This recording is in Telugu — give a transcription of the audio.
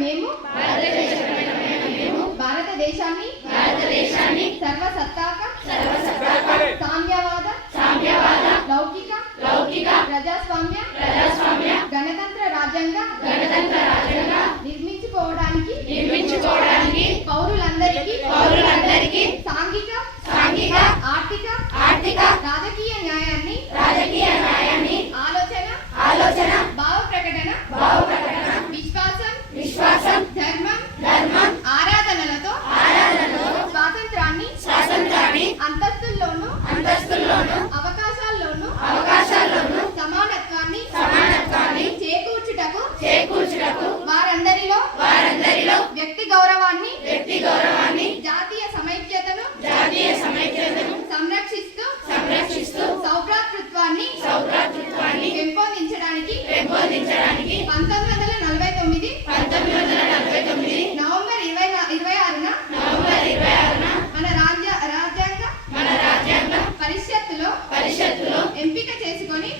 మేము భారతదేశాన్ని సర్వసత్తాక సామ్యవాద లౌకిక ప్రజాస్వామ్య గణతంత్ర రాజ్యంగా నిర్మించుకోవడానికి పౌరులందరికీ సాంఘిక ఆర్థిక రాజకీయ న్యాయాన్ని ఆలోచన భావ ప్రకటన విశ్వాసం ధర్మం ఆరాధనలతో స్వాతంత్రాన్ని అంతస్తుల్లోనూ అవకాశాల్లోనూ సమానత్వాన్ని చేకూర్చుటకు వారందరిలో వ్యక్తి గౌరవాన్ని జాతీయ సమైక్యతను సంరక్షిస్తూ సౌభ్రాతృత్వాన్ని పెంపొందించడానికి 1949 నవంబర్ 26న మన రాజ్యాంగ పరిషత్తులో ఎంపిక చేసుకొని